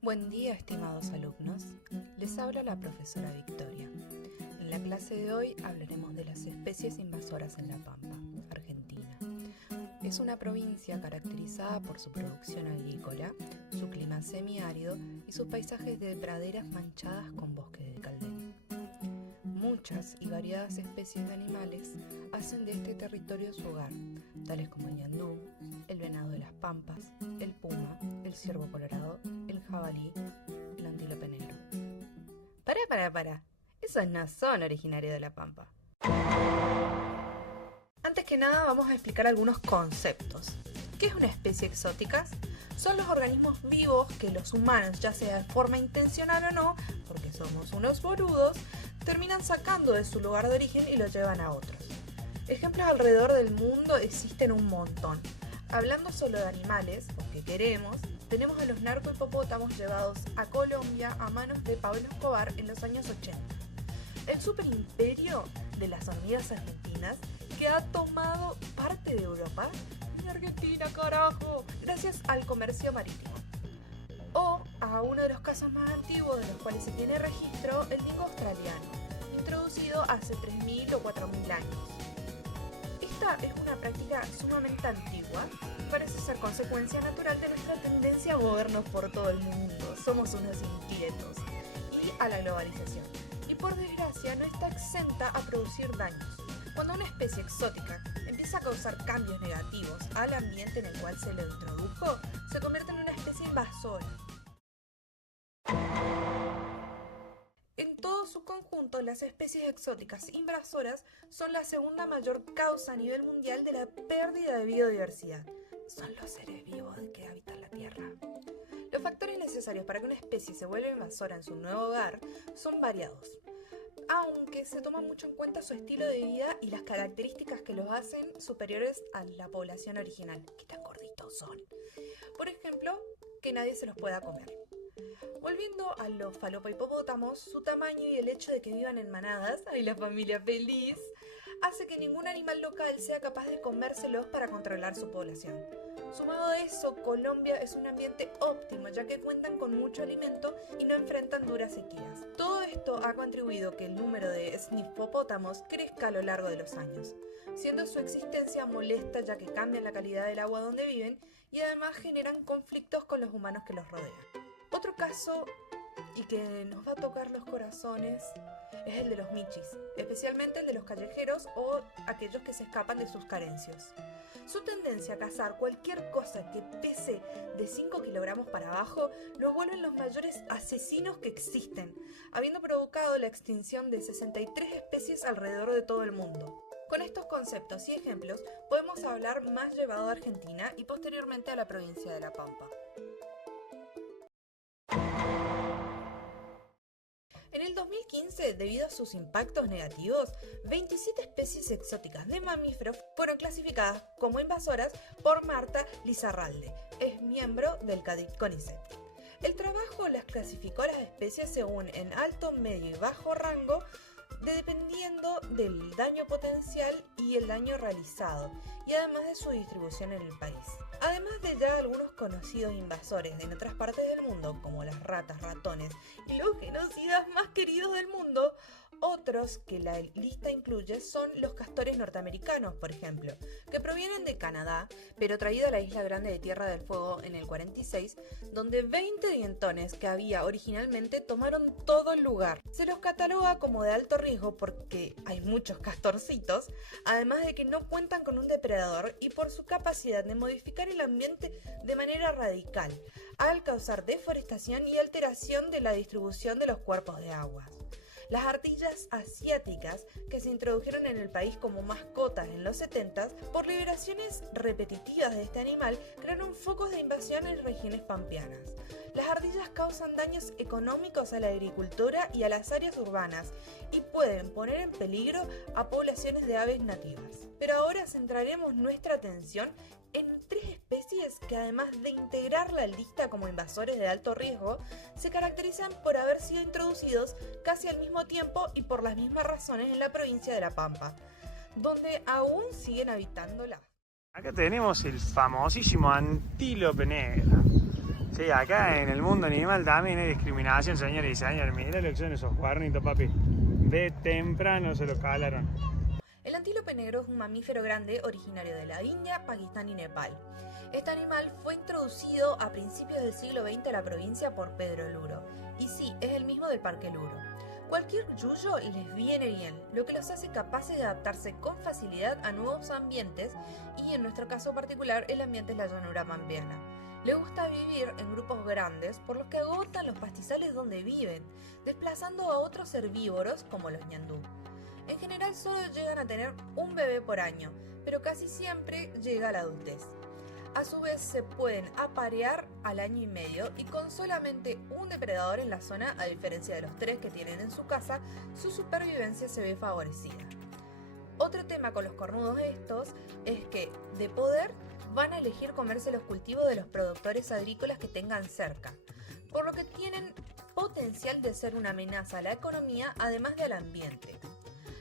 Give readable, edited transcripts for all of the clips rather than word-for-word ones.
Buen día, estimados alumnos. Les habla la profesora Victoria. En la clase de hoy hablaremos de las especies invasoras en La Pampa, Argentina. Es una provincia caracterizada por su producción agrícola, su clima semiárido y sus paisajes de praderas manchadas con bosques de caldén. Muchas y variadas especies de animales hacen de este territorio su hogar, tales como el ñandú, el venado de las pampas, el puma, el ciervo colorado, el jabalí, el antílope negro. Para. Esos no son originarios de La Pampa. Antes que nada vamos a explicar algunos conceptos. ¿Qué es una especie exótica? Son los organismos vivos que los humanos, ya sea de forma intencional o no, porque somos unos boludos, terminan sacando de su lugar de origen y lo llevan a otros. Ejemplos alrededor del mundo existen un montón. Hablando solo de animales, porque queremos, tenemos a los narcohipopótamos llevados a Colombia a manos de Pablo Escobar en los años 80. El superimperio de las hormigas argentinas que ha tomado parte de Europa. ¡Mi Argentina, carajo! Gracias al comercio marítimo. O a uno de los casos más antiguos de los cuales se tiene registro, el dingo australiano, introducido hace 3.000 o 4.000 años. Esta es una práctica sumamente antigua y parece ser consecuencia natural de nuestra tendencia a movernos por todo el mundo. Somos unos inquietos. Y a la globalización. Y por desgracia no está exenta a producir daños. Cuando una especie exótica empieza a causar cambios negativos al ambiente en el cual se lo introdujo, se convierte en una especie invasora. En todo su conjunto, las especies exóticas invasoras son la segunda mayor causa a nivel mundial de la pérdida de biodiversidad. Son los seres vivos que habitan la Tierra. Los factores necesarios para que una especie se vuelva invasora en su nuevo hogar son variados, aunque se toma mucho en cuenta su estilo de vida y las características que los hacen superiores a la población original. ¿Qué tan gorditos son? Por ejemplo, que nadie se los pueda comer. Volviendo a los falopihipopótamos, su tamaño y el hecho de que vivan en manadas, ¡ay, la familia feliz!, hace que ningún animal local sea capaz de comérselos para controlar su población. Sumado a eso, Colombia es un ambiente óptimo, ya que cuentan con mucho alimento y no enfrentan duras sequías. Todo esto ha contribuido que el número de sniffopótamos crezca a lo largo de los años, siendo su existencia molesta ya que cambian la calidad del agua donde viven y además generan conflictos con los humanos que los rodean. Otro caso, y que nos va a tocar los corazones, es el de los michis, especialmente el de los callejeros o aquellos que se escapan de sus carencias. Su tendencia a cazar cualquier cosa que pese de 5 kilogramos para abajo los vuelven los mayores asesinos que existen, habiendo provocado la extinción de 63 especies alrededor de todo el mundo. Con estos conceptos y ejemplos podemos hablar más llevado a Argentina y posteriormente a la provincia de La Pampa. En el 2015, debido a sus impactos negativos, 27 especies exóticas de mamíferos fueron clasificadas como invasoras por Marta Lizarralde, es miembro del CONICET. El trabajo las clasificó a las especies según en alto, medio y bajo rango, dependiendo del daño potencial y el daño realizado, y además de su distribución en el país. Además de ya algunos conocidos invasores en otras partes del mundo, como las ratas, ratones y los genocidas más queridos del mundo, otros que la lista incluye son los castores norteamericanos, por ejemplo, que provienen de Canadá, pero traído a la isla grande de Tierra del Fuego en el 46, donde 20 dientones que había originalmente tomaron todo el lugar. Se los cataloga como de alto riesgo porque hay muchos castorcitos, además de que no cuentan con un depredador y por su capacidad de modificar el ambiente de manera radical, al causar deforestación y alteración de la distribución de los cuerpos de agua. Las ardillas asiáticas, que se introdujeron en el país como mascotas en los 70s, por liberaciones repetitivas de este animal, crearon focos de invasión en regiones pampeanas. Las ardillas causan daños económicos a la agricultura y a las áreas urbanas y pueden poner en peligro a poblaciones de aves nativas. Pero ahora centraremos nuestra atención en 3 especies que, además de integrar la lista como invasores de alto riesgo, se caracterizan por haber sido introducidos casi al mismo tiempo y por las mismas razones en la provincia de La Pampa, donde aún siguen habitándola. Acá tenemos el famosísimo antílope negro. Sí, acá en el mundo animal también hay discriminación, señores y señores. Mira lo que son esos cuernitos, papi. De temprano se los calaron. El antílope negro es un mamífero grande originario de la India, Pakistán y Nepal. Este animal fue introducido a principios del siglo XX a la provincia por Pedro Luro. Y sí, es el mismo del Parque Luro. Cualquier yuyo les viene bien, lo que los hace capaces de adaptarse con facilidad a nuevos ambientes y en nuestro caso particular el ambiente es la llanura pampeana. Le gusta vivir en grupos grandes por lo que agotan los pastizales donde viven, desplazando a otros herbívoros como los ñandú. En general solo llegan a tener un bebé por año, pero casi siempre llega a la adultez. A su vez se pueden aparear al año y medio y con solamente un depredador en la zona, a diferencia de los 3 que tienen en su casa, su supervivencia se ve favorecida. Otro tema con los cornudos estos es que, de poder, van a elegir comerse los cultivos de los productores agrícolas que tengan cerca, por lo que tienen potencial de ser una amenaza a la economía además del ambiente.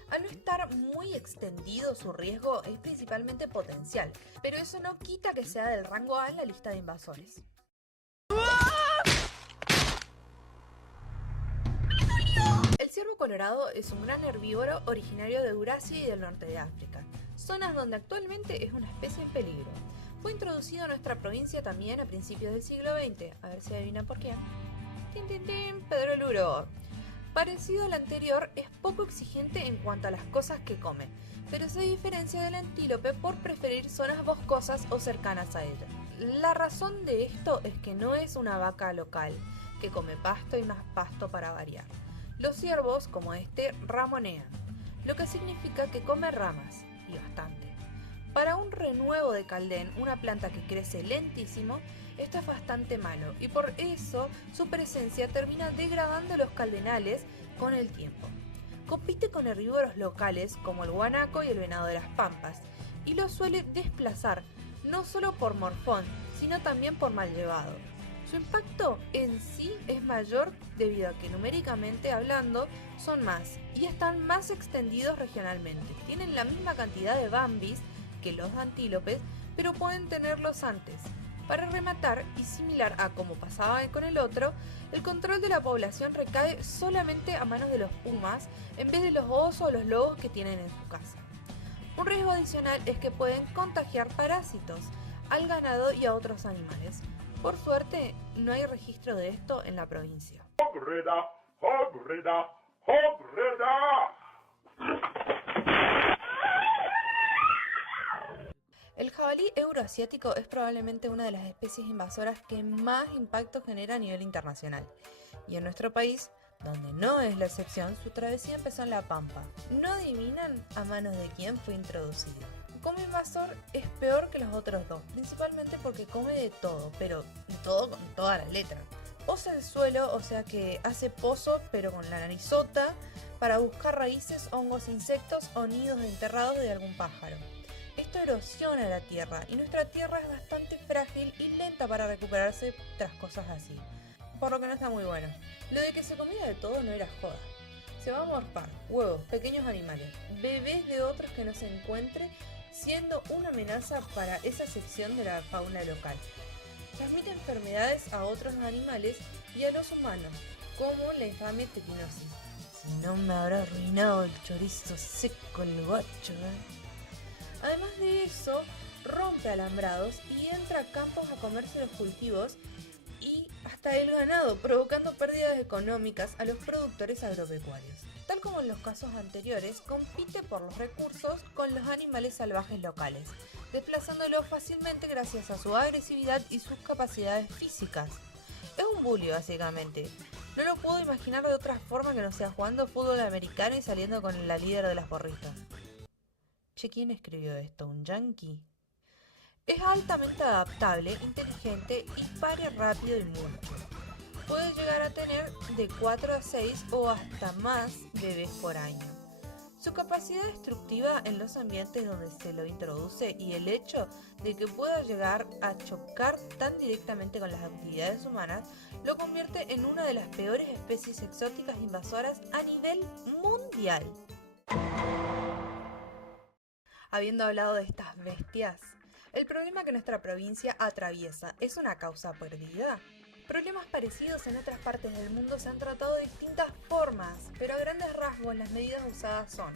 Al no estar muy extendido, su riesgo es principalmente potencial, pero eso no quita que sea del rango A en la lista de invasores. El ciervo colorado es un gran herbívoro originario de Eurasia y del norte de África, zonas donde actualmente es una especie en peligro. Fue introducido a nuestra provincia también a principios del siglo XX, a ver si adivinan por quién. ¡Tin, tin, tin! Pedro Luro. Parecido al anterior, es poco exigente en cuanto a las cosas que come, pero se diferencia del antílope por preferir zonas boscosas o cercanas a ella. La razón de esto es que no es una vaca local, que come pasto y más pasto para variar. Los ciervos, como este, ramonean, lo que significa que come ramas, y bastante. Para un renuevo de caldén, una planta que crece lentísimo, esto es bastante malo y por eso su presencia termina degradando los caldenales con el tiempo. Compite con herbívoros locales como el guanaco y el venado de las pampas y los suele desplazar no solo por morfón, sino también por mal llevado. Su impacto en sí es mayor debido a que numéricamente hablando son más y están más extendidos regionalmente. Tienen la misma cantidad de bambis que los antílopes, pero pueden tenerlos antes. Para rematar, y similar a como pasaba con el otro, el control de la población recae solamente a manos de los pumas en vez de los osos o los lobos que tienen en su casa. Un riesgo adicional es que pueden contagiar parásitos al ganado y a otros animales. Por suerte, no hay registro de esto en la provincia. El jabalí euroasiático es probablemente una de las especies invasoras que más impacto genera a nivel internacional. Y en nuestro país, donde no es la excepción, su travesía empezó en La Pampa. ¿No adivinan a manos de quién fue introducido? Como invasor es peor que los otros dos, principalmente porque come de todo, pero de todo con toda la letra. Posa el suelo, o sea que hace pozos, pero con la narizota, para buscar raíces, hongos, insectos o nidos enterrados de algún pájaro. Esto erosiona la tierra y nuestra tierra es bastante frágil y lenta para recuperarse tras cosas así, por lo que no está muy bueno. Lo de que se comía de todo no era joda. Se va a morfar huevos, pequeños animales, bebés de otros que no se encuentre, siendo una amenaza para esa sección de la fauna local. Transmite enfermedades a otros animales y a los humanos, como la infame tetinosis. Si no me habrá arruinado el chorizo seco el guacho, Además de eso, rompe alambrados y entra a campos a comerse los cultivos y hasta el ganado, provocando pérdidas económicas a los productores agropecuarios. Tal como en los casos anteriores, compite por los recursos con los animales salvajes locales, desplazándolos fácilmente gracias a su agresividad y sus capacidades físicas. Es un bully básicamente. No lo puedo imaginar de otra forma que no sea jugando fútbol americano y saliendo con la líder de las porristas. Che, ¿quién escribió esto? ¿Un yankee? Es altamente adaptable, inteligente y pare rápido y mucho. Puede llegar a tener de 4 a 6 o hasta más bebés por año. Su capacidad destructiva en los ambientes donde se lo introduce y el hecho de que pueda llegar a chocar tan directamente con las actividades humanas lo convierte en una de las peores especies exóticas invasoras a nivel mundial. Habiendo hablado de estas bestias, el problema que nuestra provincia atraviesa es una causa perdida. Problemas parecidos en otras partes del mundo se han tratado de distintas formas, pero a grandes rasgos las medidas usadas son: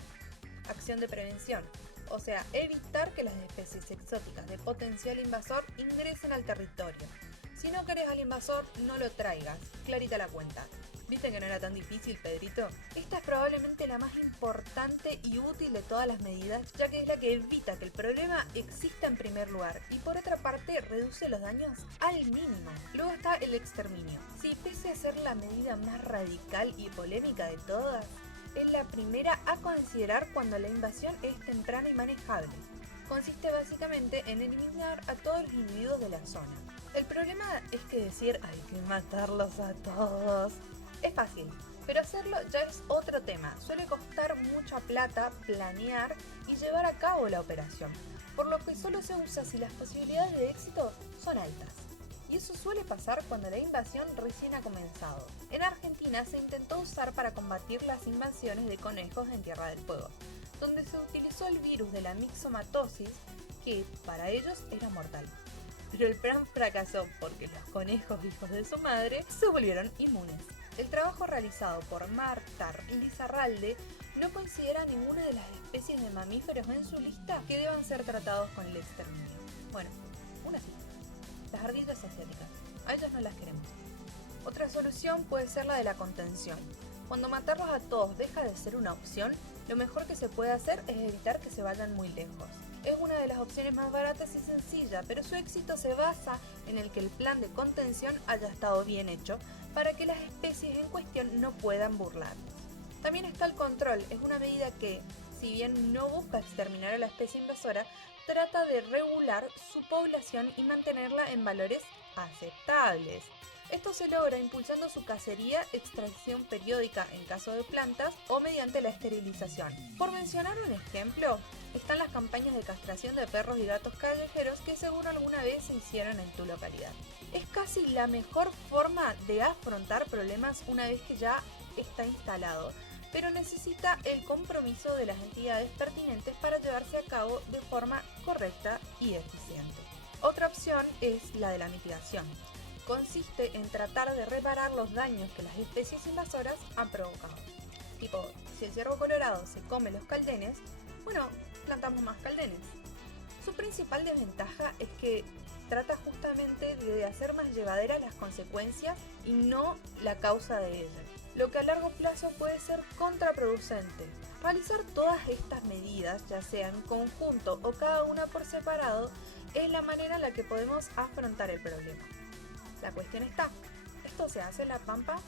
acción de prevención, o sea, evitar que las especies exóticas de potencial invasor ingresen al territorio. Si no querés al invasor, no lo traigas, clarita la cuenta. ¿Viste que no era tan difícil, Pedrito? Esta es probablemente la más importante y útil de todas las medidas, ya que es la que evita que el problema exista en primer lugar y por otra parte reduce los daños al mínimo. Luego está el exterminio. Sí, pese a ser la medida más radical y polémica de todas, es la primera a considerar cuando la invasión es temprana y manejable. Consiste básicamente en eliminar a todos los individuos de la zona. El problema es que decir hay que matarlos a todos es fácil, pero hacerlo ya es otro tema. Suele costar mucha plata planear y llevar a cabo la operación, por lo que solo se usa si las posibilidades de éxito son altas. Y eso suele pasar cuando la invasión recién ha comenzado. En Argentina se intentó usar para combatir las invasiones de conejos en Tierra del Fuego, donde se utilizó el virus de la mixomatosis, que para ellos era mortal. Pero el plan fracasó porque los conejos hijos de su madre se volvieron inmunes. El trabajo realizado por Marta Lizarralde no considera ninguna de las especies de mamíferos en su lista que deban ser tratados con el exterminio. Bueno, una sí. Las ardillas asiáticas. A ellas no las queremos. Otra solución puede ser la de la contención. Cuando matarlos a todos deja de ser una opción, lo mejor que se puede hacer es evitar que se vayan muy lejos. Es una de las opciones más baratas y sencilla, pero su éxito se basa en el que el plan de contención haya estado bien hecho para que las especies en cuestión no puedan burlarnos. También está el control. Es una medida que, si bien no busca exterminar a la especie invasora, trata de regular su población y mantenerla en valores aceptables. Esto se logra impulsando su cacería, extracción periódica en caso de plantas o mediante la esterilización. Por mencionar un ejemplo, están las campañas de castración de perros y gatos callejeros que seguro alguna vez se hicieron en tu localidad. Es casi la mejor forma de afrontar problemas una vez que ya está instalado, pero necesita el compromiso de las entidades pertinentes para llevarse a cabo de forma correcta y eficiente. Otra opción es la de la mitigación. Consiste en tratar de reparar los daños que las especies invasoras han provocado. Tipo, si el ciervo colorado se come los caldenes, bueno, plantamos más caldenes. Su principal desventaja es que trata justamente de hacer más llevaderas las consecuencias y no la causa de ellas, lo que a largo plazo puede ser contraproducente. Realizar todas estas medidas, ya sea en conjunto o cada una por separado, es la manera en la que podemos afrontar el problema. La cuestión está, ¿esto se hace en La Pampa?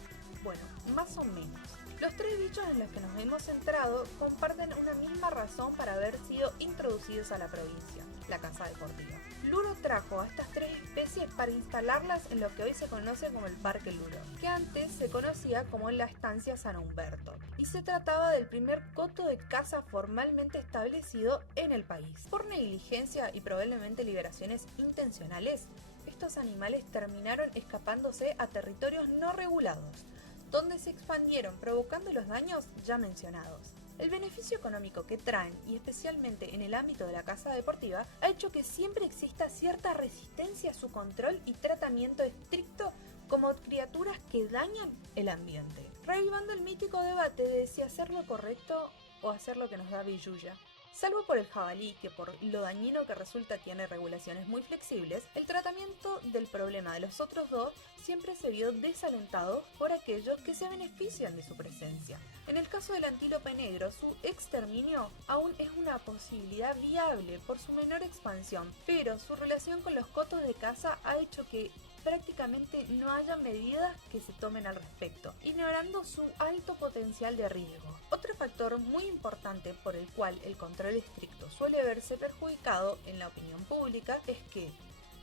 Bueno, más o menos. Los tres bichos en los que nos hemos centrado comparten una misma razón para haber sido introducidos a la provincia, la caza deportiva. Luro trajo a estas tres especies para instalarlas en lo que hoy se conoce como el Parque Luro, que antes se conocía como la Estancia San Humberto, y se trataba del primer coto de caza formalmente establecido en el país. Por negligencia y probablemente liberaciones intencionales, estos animales terminaron escapándose a territorios no regulados, donde se expandieron provocando los daños ya mencionados. El beneficio económico que traen, y especialmente en el ámbito de la caza deportiva, ha hecho que siempre exista cierta resistencia a su control y tratamiento estricto como criaturas que dañan el ambiente. Revivando el mítico debate de si hacer lo correcto o hacer lo que nos da billulla. Salvo por el jabalí, que por lo dañino que resulta tiene regulaciones muy flexibles, el tratamiento del problema de los otros dos siempre se vio desalentado por aquellos que se benefician de su presencia. En el caso del antílope negro, su exterminio aún es una posibilidad viable por su menor expansión, pero su relación con los cotos de caza ha hecho que prácticamente no haya medidas que se tomen al respecto, ignorando su alto potencial de riesgo. Otro factor muy importante por el cual el control estricto suele verse perjudicado en la opinión pública es que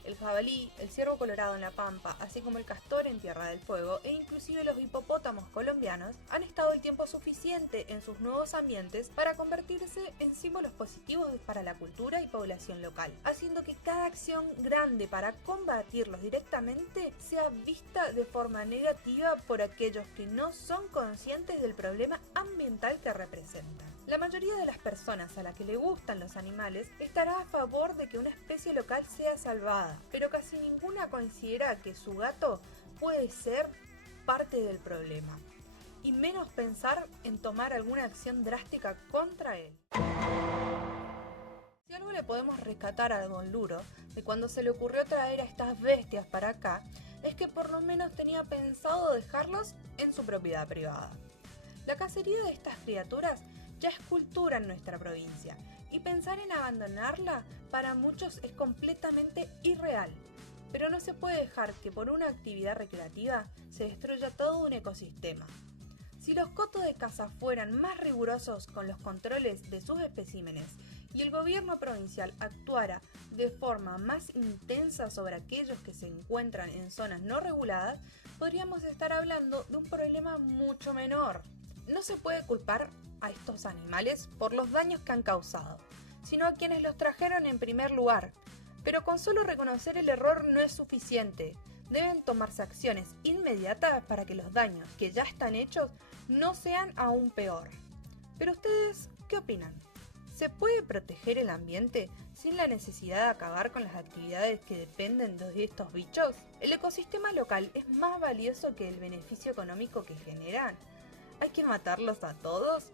el jabalí, el ciervo colorado en La Pampa, así como el castor en Tierra del Fuego e inclusive los hipopótamos colombianos han estado el tiempo suficiente en sus nuevos ambientes para convertirse en símbolos positivos para la cultura y población local, haciendo que cada acción grande para combatirlos directamente sea vista de forma negativa por aquellos que no son conscientes del problema ambiental que representan. La mayoría de las personas a las que le gustan los animales estará a favor de que una especie local sea salvada, pero casi ninguna considera que su gato puede ser parte del problema, y menos pensar en tomar alguna acción drástica contra él. Si algo le podemos rescatar a Don Luro de cuando se le ocurrió traer a estas bestias para acá, es que por lo menos tenía pensado dejarlos en su propiedad privada. La cacería de estas criaturas ya es cultura en nuestra provincia, y pensar en abandonarla para muchos es completamente irreal. Pero no se puede dejar que por una actividad recreativa se destruya todo un ecosistema. Si los cotos de caza fueran más rigurosos con los controles de sus especímenes y el gobierno provincial actuara de forma más intensa sobre aquellos que se encuentran en zonas no reguladas, podríamos estar hablando de un problema mucho menor. No se puede culpar a estos animales por los daños que han causado, sino a quienes los trajeron en primer lugar. Pero con solo reconocer el error no es suficiente. Deben tomarse acciones inmediatas para que los daños que ya están hechos no sean aún peor. Pero ustedes, ¿qué opinan? ¿Se puede proteger el ambiente sin la necesidad de acabar con las actividades que dependen de estos bichos? ¿El ecosistema local es más valioso que el beneficio económico que generan? ¿Hay que matarlos a todos?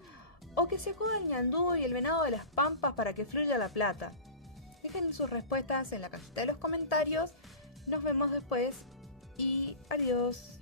¿O que se acuda el ñandú y el venado de las pampas para que fluya la plata? Dejen sus respuestas en la cajita de los comentarios. Nos vemos después y adiós.